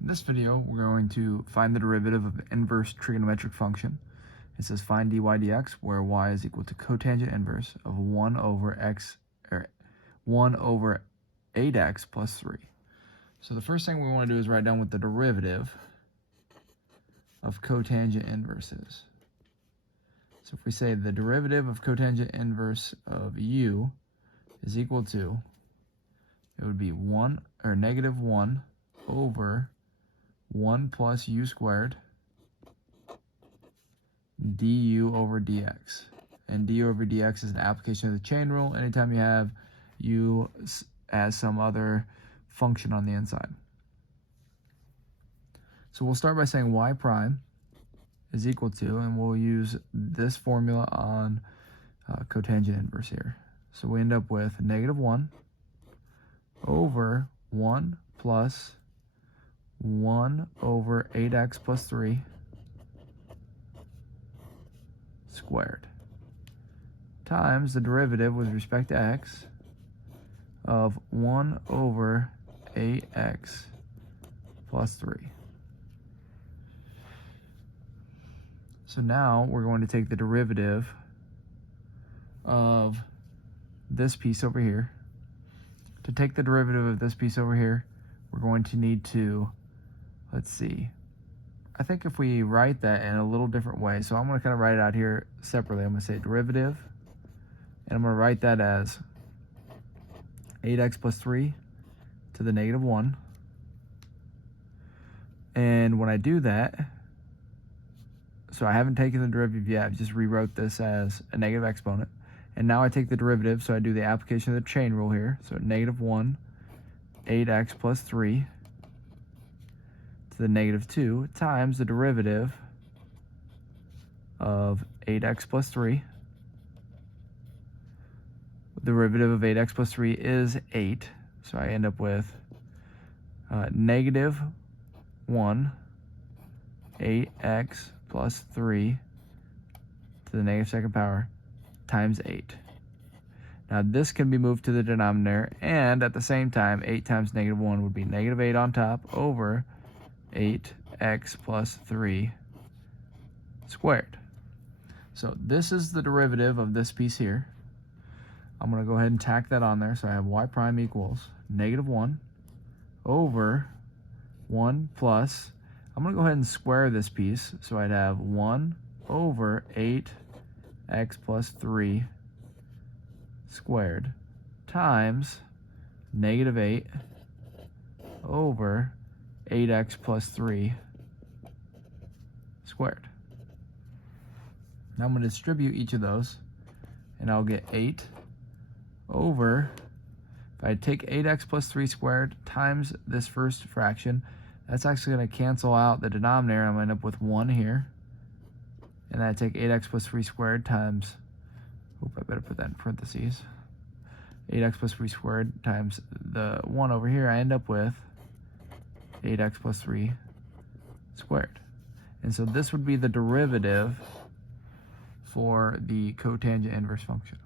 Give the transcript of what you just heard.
In this video, we're going to find the derivative of the inverse trigonometric function. It says find dy dx, where y is equal to cotangent inverse of 1 over 8x plus 3. So the first thing we want to do is write down what the derivative of cotangent inverse is. So if we say the derivative of cotangent inverse of u is equal to, it would be negative 1 over 1 plus u squared du over dx. And du over dx is an application of the chain rule anytime you have u as some other function on the inside. So we'll start by saying y prime is equal to, and we'll use this formula on cotangent inverse here. So we end up with negative 1 over 1 plus 1 over 8x plus 3 squared times the derivative with respect to x of 1 over 8x plus 3. So now we're going to take the derivative of this piece over here. To take the derivative of this piece over here, we're going to need to, let's see, I think if we write that in a little different way, so I'm going to kind of write it out here separately. I'm going to say derivative, and I'm going to write that as 8x plus 3 to the negative 1. And when I do that, so I haven't taken the derivative yet, I've just rewrote this as a negative exponent. And now I take the derivative, so I do the application of the chain rule here. So negative 1, 8x plus 3 to the negative 2 times the derivative of 8x plus 3. The derivative of 8x plus 3 is 8. So I end up with negative 1, 8x plus 3 to the negative second power times 8. Now this can be moved to the denominator, and at the same time 8 times negative 1 would be negative 8 on top over 8x plus 3 squared. So this is the derivative of this piece here. I'm going to go ahead and tack that on there. So I have y prime equals negative 1 over 1 plus, I'm going to go ahead and square this piece. So I'd have 1 over 8x plus 3 squared times negative 8 over 8x plus 3 squared. Now I'm going to distribute each of those, and I'll get 8 over, if I take 8x plus 3 squared times this first fraction, that's actually going to cancel out the denominator. I'm going to end up with 1 here. And I take 8x plus 3 squared times, I better put that in parentheses, 8x plus 3 squared times the 1 over here, I end up with 8x plus 3 squared. And so this would be the derivative for the cotangent inverse function.